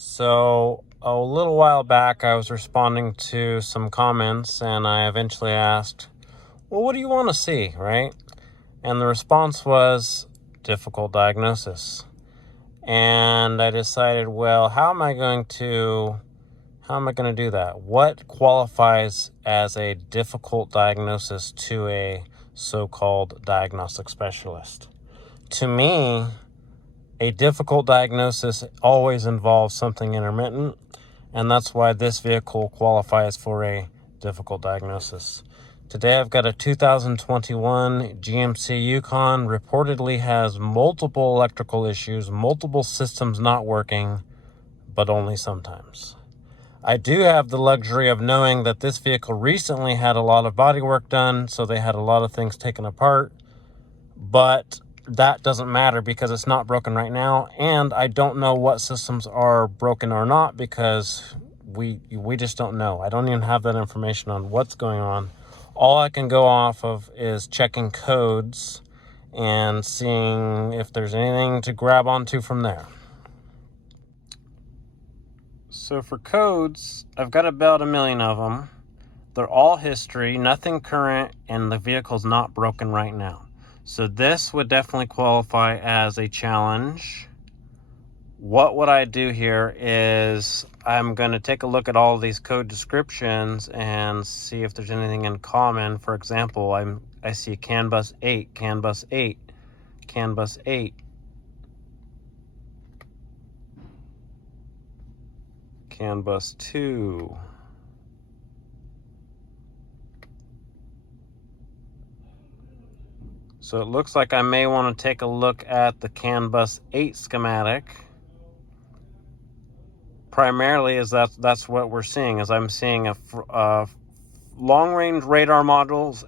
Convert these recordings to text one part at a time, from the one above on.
So a little while back, I was responding to some comments and I eventually asked, well, what do you want to see, right? And the response was difficult diagnosis. And I decided, well, how am I going to do that? What qualifies as a difficult diagnosis to a so-called diagnostic specialist? To me, a difficult diagnosis always involves something intermittent, and that's why this vehicle qualifies for a difficult diagnosis. Today I've got a 2021 GMC Yukon, reportedly has multiple electrical issues, multiple systems not working, but only sometimes. I do have the luxury of knowing that this vehicle recently had a lot of body work done, so they had a lot of things taken apart, but that doesn't matter because it's not broken right now, and I don't know what systems are broken or not because we just don't know. I don't even have that information on what's going on. All I can go off of is checking codes and seeing if there's anything to grab onto from there. So for codes, I've got about 1 million of them. They're all history, nothing current, and the vehicle's not broken right now. So this would definitely qualify as a challenge. What would I do here is I'm going to take a look at all these code descriptions and see if there's anything in common. For example, I see CAN bus 8, CAN bus 8, CAN bus 8. CAN bus 2. So it looks like I may want to take a look at the CAN bus 8 schematic. Primarily, is that's what we're seeing. Is I'm seeing a long-range radar modules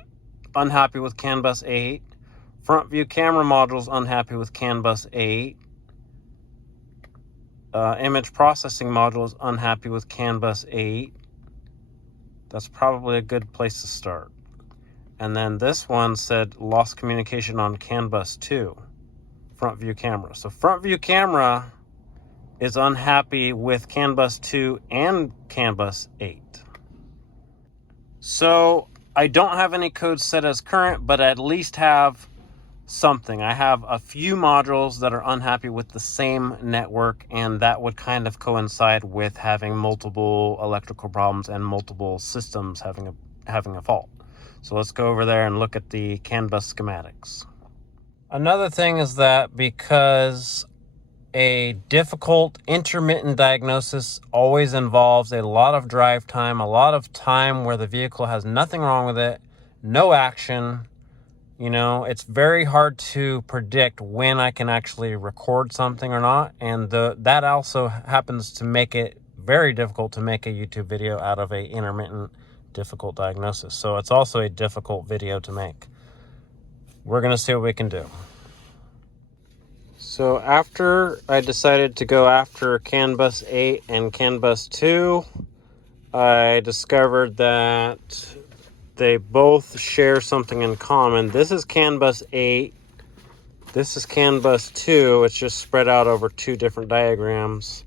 unhappy with CAN bus 8, front view camera modules unhappy with CAN bus 8. Image processing modules unhappy with CAN bus 8. That's probably a good place to start. And then this one said lost communication on CAN bus 2, front view camera. So front view camera is unhappy with CAN bus 2 and CAN bus 8. So I don't have any codes set as current, but I at least have something. I have a few modules that are unhappy with the same network, and that would kind of coincide with having multiple electrical problems and multiple systems having a fault. So let's go over there and look at the CAN bus schematics. Another thing is that because a difficult intermittent diagnosis always involves a lot of drive time, a lot of time where the vehicle has nothing wrong with it, no action. It's very hard to predict when I can actually record something or not. And that also happens to make it very difficult to make a YouTube video out of a intermittent difficult diagnosis. So it's also a difficult video to make. We're going to see what we can do. So after I decided to go after CAN bus 8 and CAN bus 2, I discovered that they both share something in common. This is CAN bus 8. This is CAN bus 2. It's just spread out over two different diagrams.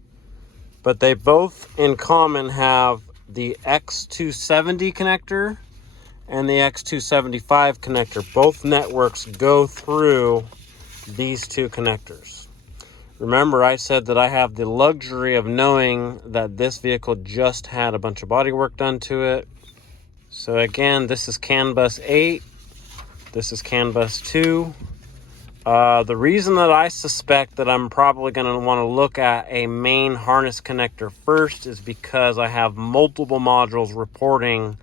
But they both in common have the X270 connector and the X275 connector. Both networks go through these two connectors. Remember, I said that I have the luxury of knowing that this vehicle just had a bunch of body work done to it. So again, this is CAN bus 8. This is CAN bus 2. The reason that I suspect that I'm probably going to want to look at a main harness connector first is because I have multiple modules reporting,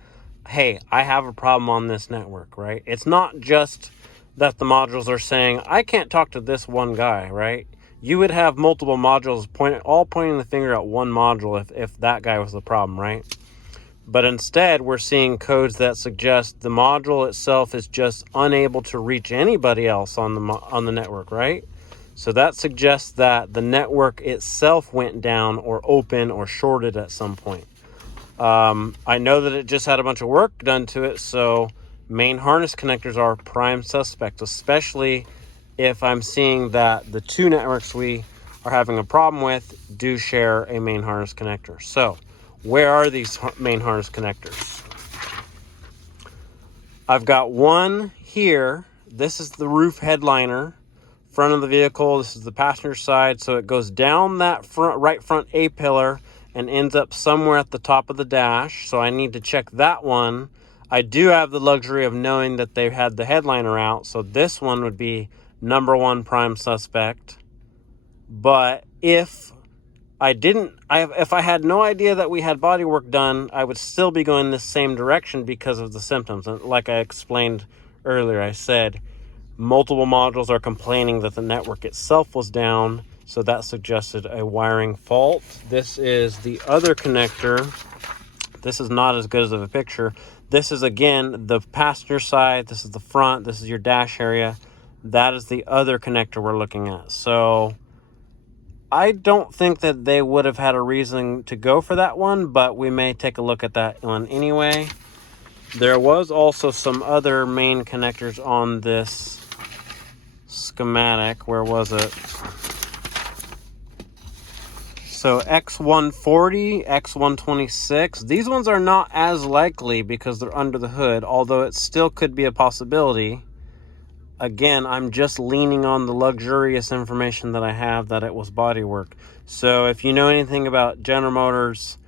hey, I have a problem on this network, right? It's not just that the modules are saying, I can't talk to this one guy, right? You would have multiple modules all pointing the finger at one module if that guy was the problem, right? But instead, we're seeing codes that suggest the module itself is just unable to reach anybody else on the network, right? So that suggests that the network itself went down or open or shorted at some point. I know that it just had a bunch of work done to it, so main harness connectors are prime suspect, especially if I'm seeing that the two networks we are having a problem with do share a main harness connector. So where are these main harness connectors? I've got one here. This is the roof headliner, front of the vehicle. This is the passenger side. So it goes down that right front A-pillar and ends up somewhere at the top of the dash. So I need to check that one. I do have the luxury of knowing that they've had the headliner out. So this one would be number one prime suspect. But if I had no idea that we had body work done, I would still be going the same direction because of the symptoms. And like I explained earlier, I said multiple modules are complaining that the network itself was down, so that suggested a wiring fault. This is the other connector. This is not as good as of a picture. This is, again, the passenger side. This is the front. This is your dash area. That is the other connector we're looking at. So I don't think that they would have had a reason to go for that one, but we may take a look at that one anyway. There was also some other main connectors on this schematic. Where was it? So X140, X126. These ones are not as likely because they're under the hood, although it still could be a possibility. Again, I'm just leaning on the luxurious information that I have that it was bodywork. So if you know anything about General Motors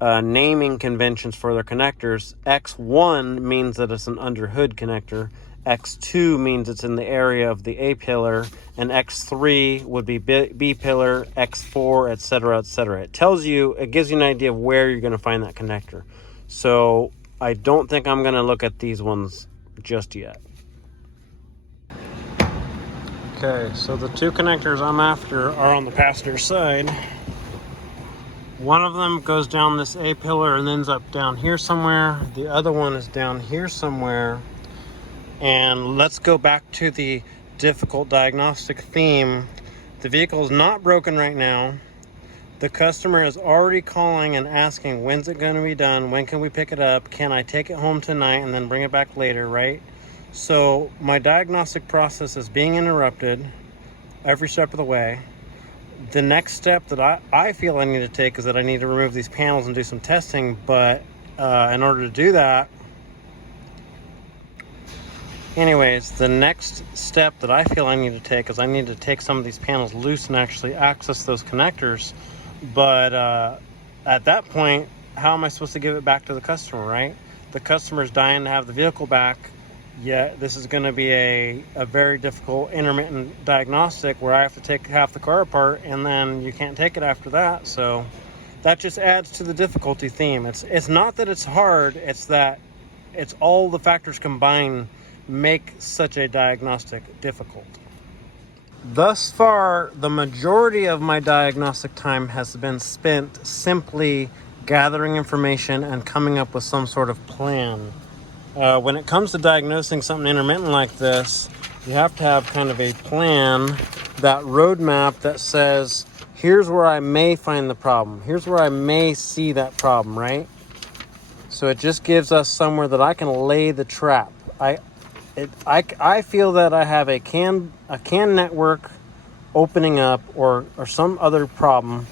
naming conventions for their connectors, X1 means that it's an underhood connector, X2 means it's in the area of the A-pillar, and X3 would be B-pillar, X4, etc., etc. It gives you an idea of where you're going to find that connector. So I don't think I'm going to look at these ones just yet. Okay, so the two connectors I'm after are on the passenger side. One of them goes down this A-pillar and ends up down here somewhere. The other one is down here somewhere. And let's go back to the difficult diagnostic theme. The vehicle is not broken right now. The customer is already calling and asking, when's it going to be done? When can we pick it up? Can I take it home tonight and then bring it back later, right? So my diagnostic process is being interrupted every step of the way. The next step that I feel I need to take is that I need to remove these panels and do some testing. But in order to do that, anyways, the next step that I feel I need to take is I need to take some of these panels loose and actually access those connectors. But at that point, how am I supposed to give it back to the customer, right? The customer's dying to have the vehicle back. Yeah, this is going to be a very difficult intermittent diagnostic where I have to take half the car apart and then you can't take it after that. So that just adds to the difficulty theme. It's not that it's hard, it's that it's all the factors combined make such a diagnostic difficult. Thus far, the majority of my diagnostic time has been spent simply gathering information and coming up with some sort of plan. When it comes to diagnosing something intermittent like this, you have to have kind of a plan, that roadmap that says, here's where I may find the problem. Here's where I may see that problem, right? So it just gives us somewhere that I can lay the trap. I feel that I have a CAN network opening up or some other problem,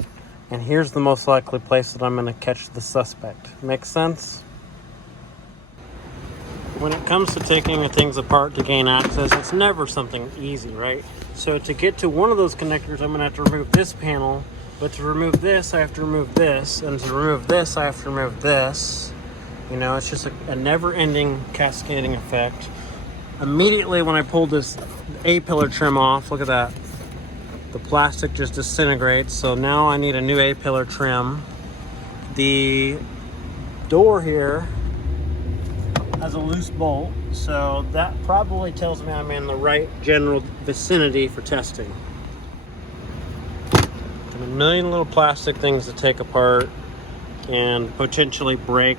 and here's the most likely place that I'm going to catch the suspect. Make sense? When it comes to taking things apart to gain access, it's never something easy, right? So to get to one of those connectors, I'm going to have to remove this panel, but to remove this, I have to remove this, and to remove this, I have to remove this. You know, it's just a never-ending cascading effect. Immediately when I pulled this A-pillar trim off, look at that. The plastic just disintegrates, so now I need a new A-pillar trim. The door here has a loose bolt, so that probably tells me I'm in the right general vicinity for testing. And a million little plastic things to take apart and potentially break.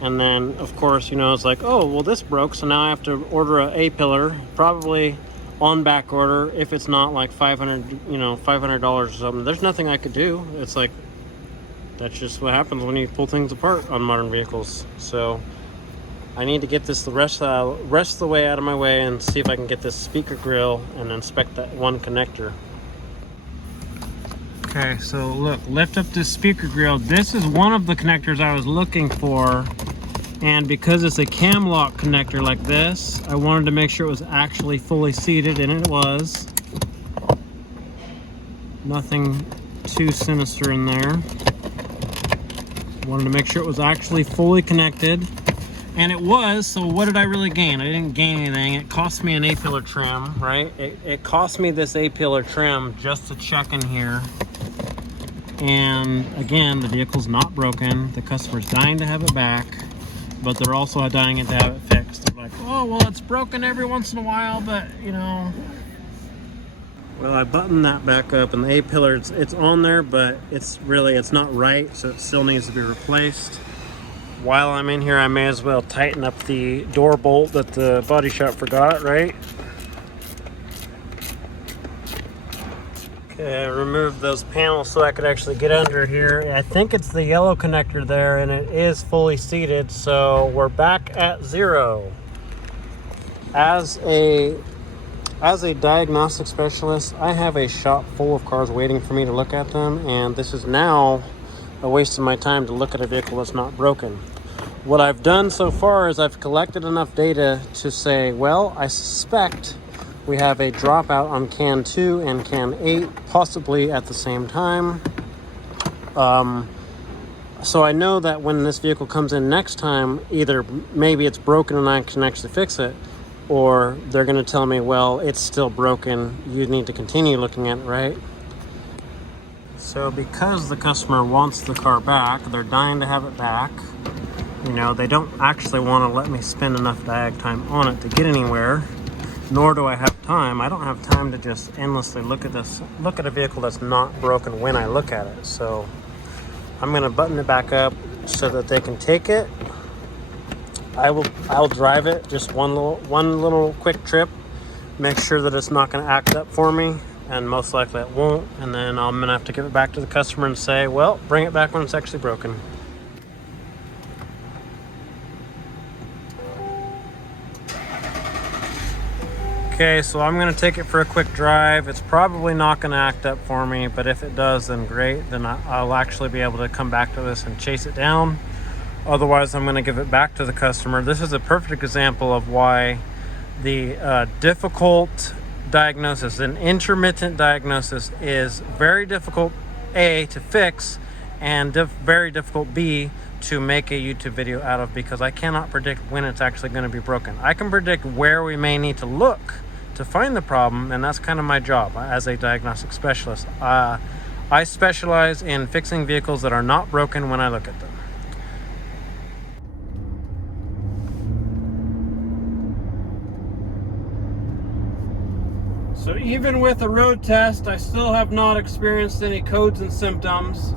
And then, of course, you know, it's like, oh, well, this broke, so now I have to order a A-pillar, probably on back order, if it's not like $500 or something. There's nothing I could do. It's like, that's just what happens when you pull things apart on modern vehicles. So I need to get this the rest of the way out of my way and see if I can get this speaker grill and inspect that one connector. Okay, so look, lift up this speaker grill. This is one of the connectors I was looking for, and because it's a cam lock connector like this, I wanted to make sure it was actually fully seated, and it was. Nothing too sinister in there. Wanted to make sure it was actually fully connected, and it was. So what did I really gain? I didn't gain anything. It cost me an A-pillar trim, right? It cost me this A-pillar trim just to check in here. And again, the vehicle's not broken. The customer's dying to have it back, but they're also dying to have it fixed. They're like, oh, well, it's broken every once in a while, but you know. Well, I buttoned that back up, and the A-pillar, it's on there, but it's not right, so it still needs to be replaced. While I'm in here, I may as well tighten up the door bolt that the body shop forgot, right? Okay, I removed those panels so I could actually get under here. I think it's the yellow connector there, and it is fully seated, so we're back at 0. As a diagnostic specialist, I have a shop full of cars waiting for me to look at them, and this is now a waste of my time to look at a vehicle that's not broken. What I've done so far is I've collected enough data to say, well, I suspect we have a dropout on CAN 2 and CAN 8, possibly at the same time. So I know that when this vehicle comes in next time, either maybe it's broken and I can actually fix it, or they're going to tell me, well, it's still broken, you need to continue looking at it, right? So because the customer wants the car back, they're dying to have it back. You know, they don't actually want to let me spend enough Diag time on it to get anywhere, nor do I have time. I don't have time to just endlessly look at a vehicle that's not broken when I look at it. So I'm going to button it back up so that they can take it. I'll drive it just one little quick trip, make sure that it's not going to act up for me, and most likely it won't, and then I'm going to have to give it back to the customer and say, well, bring it back when it's actually broken. Okay, so I'm going to take it for a quick drive. It's probably not going to act up for me, but if it does, then great. Then I'll actually be able to come back to this and chase it down. Otherwise, I'm going to give it back to the customer. This is a perfect example of why the difficult diagnosis, an intermittent diagnosis, is very difficult, A, to fix, and very difficult, B, to make a YouTube video out of, because I cannot predict when it's actually going to be broken. I can predict where we may need to look to find the problem, and that's kind of my job as a diagnostic specialist. I specialize in fixing vehicles that are not broken when I look at them. So even with a road test, I still have not experienced any codes and symptoms.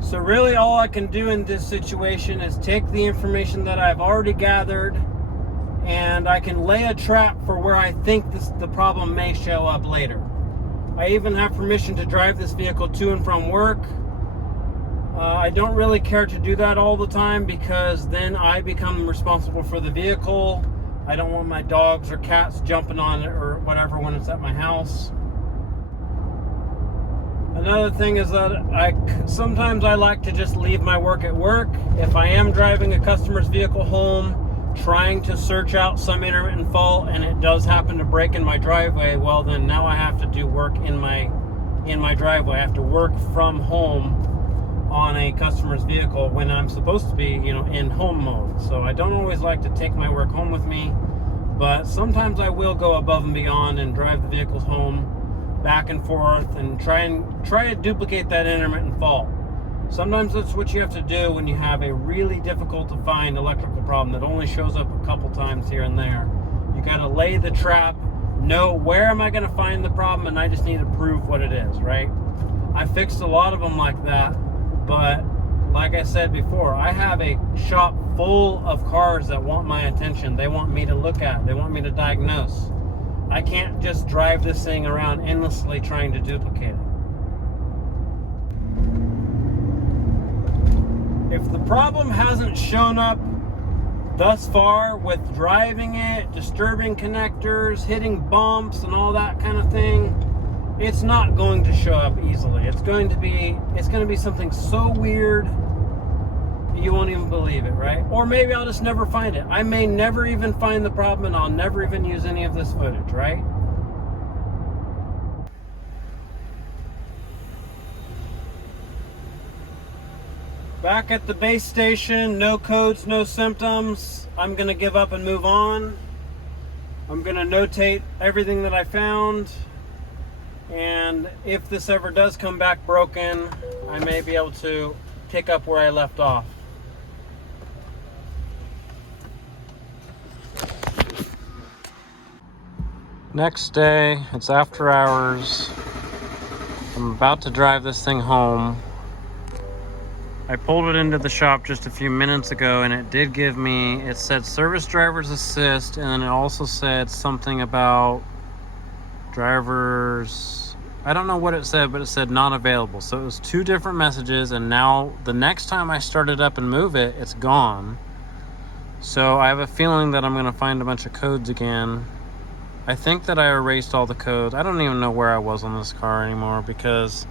So really all I can do in this situation is take the information that I've already gathered, and I can lay a trap for where I think the problem may show up later. I even have permission to drive this vehicle to and from work. I don't really care to do that all the time, because then I become responsible for the vehicle. I don't want my dogs or cats jumping on it or whatever when it's at my house. Another thing is that sometimes I like to just leave my work at work. If I am driving a customer's vehicle home, trying to search out some intermittent fault, and it does happen to break in my driveway, well, then now I have to do work in my driveway. I have to work from home on a customer's vehicle when I'm supposed to be, in home mode. So I don't always like to take my work home with me, but sometimes I will go above and beyond and drive the vehicles home back and forth and try to duplicate that intermittent fault. Sometimes that's what you have to do when you have a really difficult to find electrical problem that only shows up a couple times here and there. You got to lay the trap, know where am I going to find the problem, and I just need to prove what it is, right? I fixed a lot of them like that, but like I said before, I have a shop full of cars that want my attention. They want me to look at, they want me to diagnose. I can't just drive this thing around endlessly trying to duplicate it. If the problem hasn't shown up thus far with driving it, disturbing connectors, hitting bumps and all that kind of thing, it's not going to show up easily. It's going to be something so weird you won't even believe it, right? Or maybe I'll just never find it. I may never even find the problem, and I'll never even use any of this footage, right? Back at the base station, no codes, no symptoms. I'm gonna give up and move on. I'm gonna notate everything that I found, and if this ever does come back broken, I may be able to pick up where I left off. Next day, it's after hours. I'm about to drive this thing home. I pulled it into the shop just a few minutes ago, and it did give me, it said service driver's assist, and then it also said something about drivers, I don't know what it said, but it said not available. So it was 2 different messages, and now the next time I start it up and move it, it's gone. So I have a feeling that I'm going to find a bunch of codes again. I think that I erased all the codes. I don't even know where I was on this car anymore, because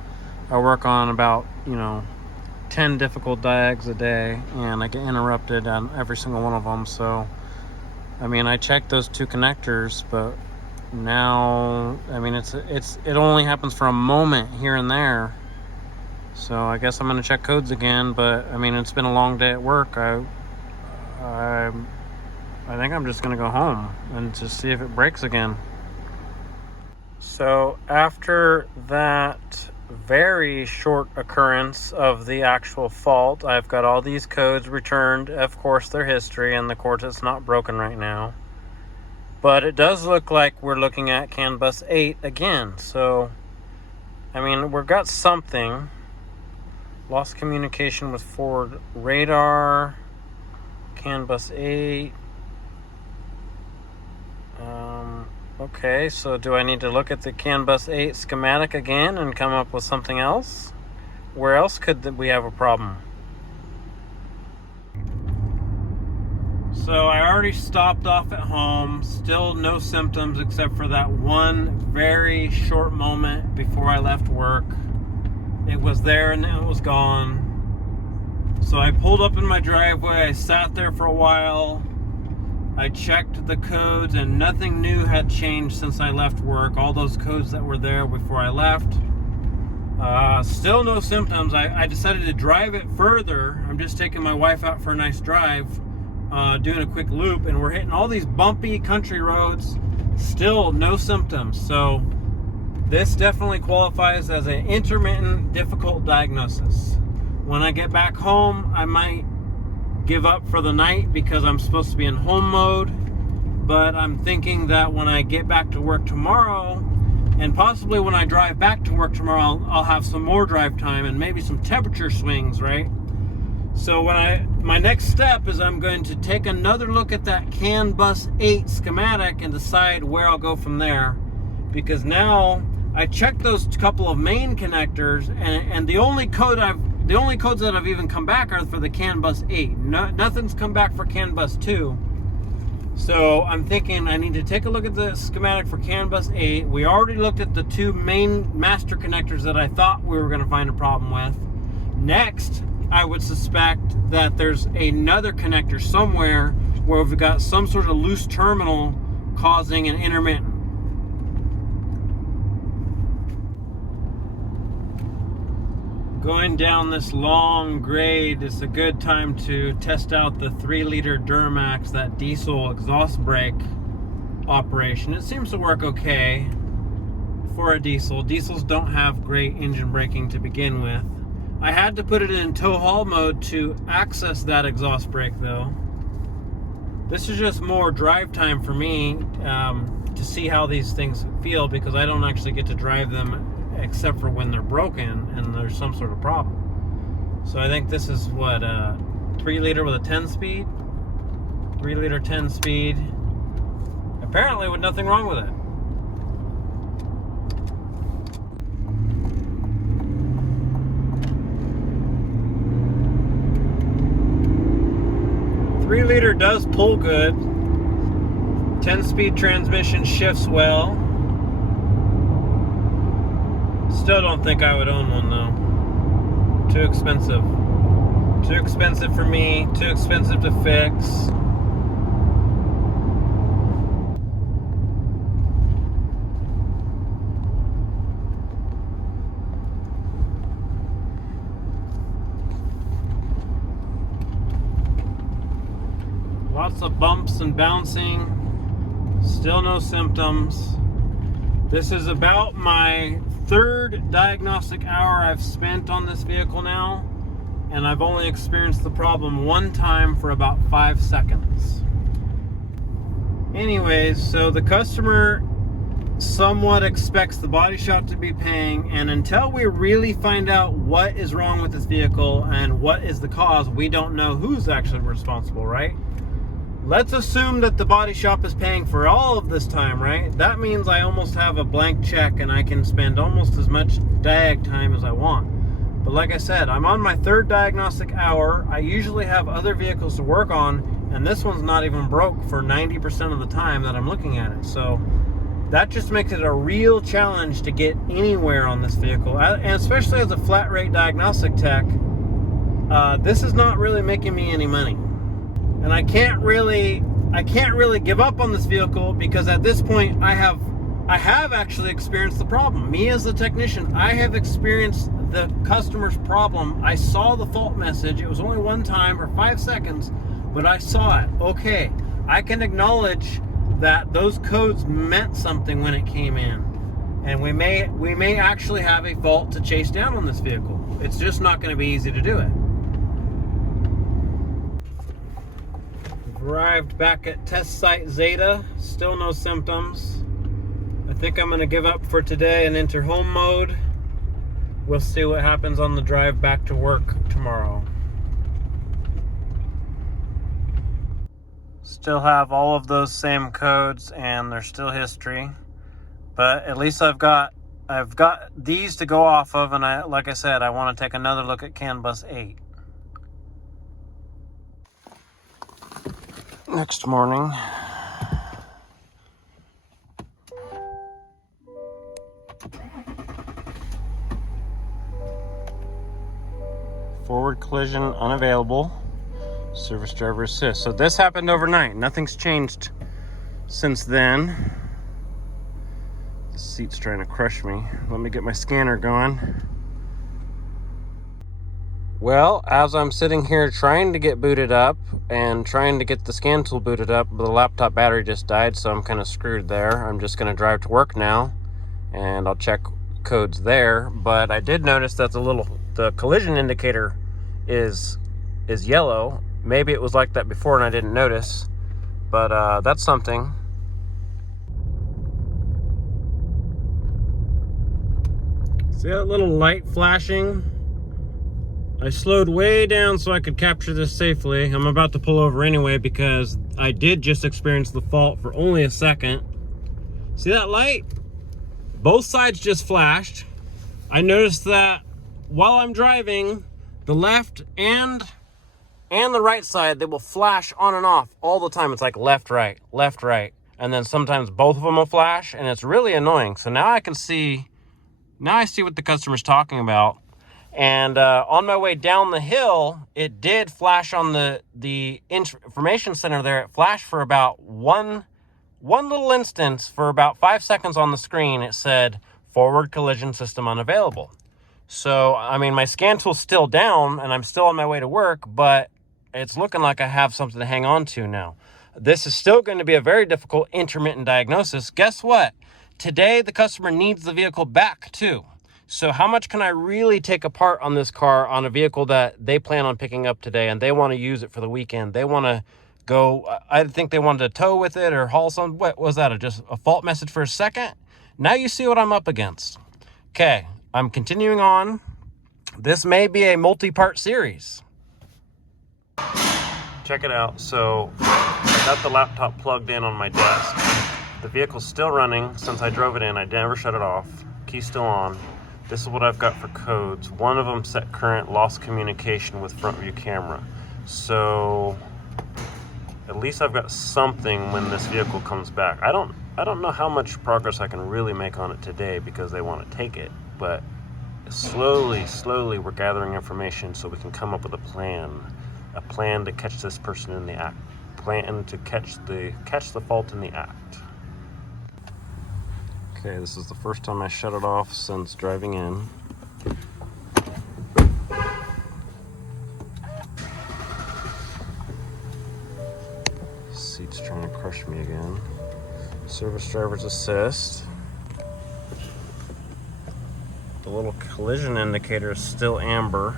I work on about, 10 difficult Diags a day, and I get interrupted on every single one of them. So, I checked those 2 connectors, but now, it only happens for a moment here and there. So I guess I'm going to check codes again, but it's been a long day at work. I think I'm just going to go home and just see if it breaks again. So after that very short occurrence of the actual fault, I've got all these codes returned. Of course, their history, and of course it's not broken right now. But it does look like we're looking at CAN bus 8 again. So, we've got something. Lost communication with forward radar. CAN bus 8. Okay, so do I need to look at the CAN bus 8 schematic again and come up with something else? Where else could we have a problem? So I already stopped off at home. Still no symptoms except for that one very short moment before I left work. It was there and then it was gone. So I pulled up in my driveway. I sat there for a while. I checked the codes, and nothing new had changed since I left work. All those codes that were there before I left. Still no symptoms. I decided to drive it further. I'm just taking my wife out for a nice drive, doing a quick loop, and we're hitting all these bumpy country roads. Still no symptoms. So this definitely qualifies as an intermittent difficult diagnosis. When I get back home, I might give up for the night because I'm supposed to be in home mode, but I'm thinking that when I get back to work tomorrow, and possibly when I drive back to work tomorrow, I'll have some more drive time and maybe some temperature swings, right? So my next step is I'm going to take another look at that CAN bus 8 schematic and decide where I'll go from there, because now I checked those couple of main connectors, and the only codes that have even come back are for the CAN bus 8. Nothing's come back for CAN bus 2. So I'm thinking I need to take a look at the schematic for CAN bus 8. We already looked at the 2 main master connectors that I thought we were going to find a problem with. Next, I would suspect that there's another connector somewhere where we've got some sort of loose terminal causing an intermittent. Going down this long grade, it's a good time to test out the 3-liter Duramax, that diesel exhaust brake operation. It seems to work okay for a diesel. Diesels don't have great engine braking to begin with. I had to put it in tow haul mode to access that exhaust brake though. This is just more drive time for me to see how these things feel, because I don't actually get to drive them except for when they're broken and there's some sort of problem. So I think this is what, 3-liter with a 10-speed? 3-liter 10-speed. Apparently with nothing wrong with it. Three-liter does pull good. 10-speed transmission shifts well. still don't think I would own one though. Too expensive. Too expensive for me, too expensive to fix. Lots of bumps and bouncing, still no symptoms. This is about my third diagnostic hour I've spent on this vehicle now, and I've only experienced the problem one time for about 5 seconds. Anyways, so the customer somewhat expects the body shop to be paying, and until we really find out what is wrong with this vehicle and what is the cause, we don't know who's actually responsible, right? Let's assume that the body shop is paying for all of this time, right? That means I almost have a blank check and I can spend almost as much Diag time as I want. But like I said, I'm on my third diagnostic hour. I usually have other vehicles to work on, and this one's not even broke for 90% of the time that I'm looking at it. So that just makes it a real challenge to get anywhere on this vehicle. And especially as a flat rate diagnostic tech, this is not really making me any money. And I can't really give up on this vehicle, because at this point I have actually experienced the problem. Me as the technician, I have experienced the customer's problem. I saw the fault message. It was only one time or 5 seconds, but I saw it. Okay, I can acknowledge that those codes meant something when it came in, and we may actually have a fault to chase down on this vehicle. It's just not going to be easy to do it. Arrived back at test site Zeta, still no symptoms. I think I'm going to give up for today and enter home mode. We'll see what happens on the drive back to work tomorrow. Still have all of those same codes, and there's still history, but at least I've got these to go off of, and like I said, I want to take another look at CAN bus 8. Next morning, forward collision unavailable, service driver assist. So this happened overnight. Nothing's changed since then. The seat's trying to crush me. Let me get my scanner going. Well, as I'm sitting here trying to get booted up and trying to get the scan tool booted up, the laptop battery just died, so I'm kind of screwed there. I'm just going to drive to work now, and I'll check codes there. But I did notice that the collision indicator is yellow. Maybe it was like that before and I didn't notice, but that's something. See that little light flashing? I slowed way down so I could capture this safely. I'm about to pull over anyway because I did just experience the fault for only a second. See that light? Both sides just flashed. I noticed that while I'm driving, the left and the right side, they will flash on and off all the time. It's like left, right, and then sometimes both of them will flash, and it's really annoying. So now I see what the customer's talking about. And on my way down the hill, it did flash on the information center there. It flashed for about one little instance for about 5 seconds on the screen. It said forward collision system unavailable. So, I mean, my scan tool's still down and I'm still on my way to work, but it's looking like I have something to hang on to now. This is still going to be a very difficult intermittent diagnosis. Guess what? Today, the customer needs the vehicle back too. So how much can I really take apart on this car, on a vehicle that they plan on picking up today and they want to use it for the weekend? They want to go, I think they wanted to tow with it or haul some. What was that? Just a fault message for a second? Now you see what I'm up against. Okay, I'm continuing on. This may be a multi-part series. Check it out. So I got the laptop plugged in on my desk. The vehicle's still running since I drove it in. I never shut it off. Key's still on. This is what I've got for codes. One of them set current, lost communication with front view camera. So at least I've got something when this vehicle comes back. I don't know how much progress I can really make on it today because they want to take it, but slowly we're gathering information so we can come up with a plan to catch this person in the act, plan to catch the fault in the act. Okay, this is the first time I shut it off since driving in. Seat's trying to crush me again. Service driver's assist. The little collision indicator is still amber.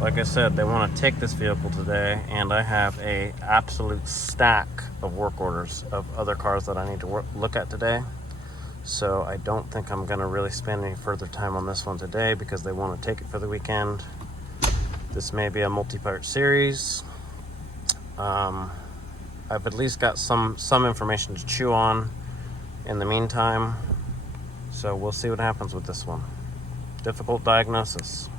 Like I said, they want to take this vehicle today, and I have a absolute stack of work orders of other cars that I need to look at today. So I don't think I'm going to really spend any further time on this one today because they want to take it for the weekend. This may be a multi-part series. I've at least got some information to chew on in the meantime. So we'll see what happens with this one. Difficult diagnosis.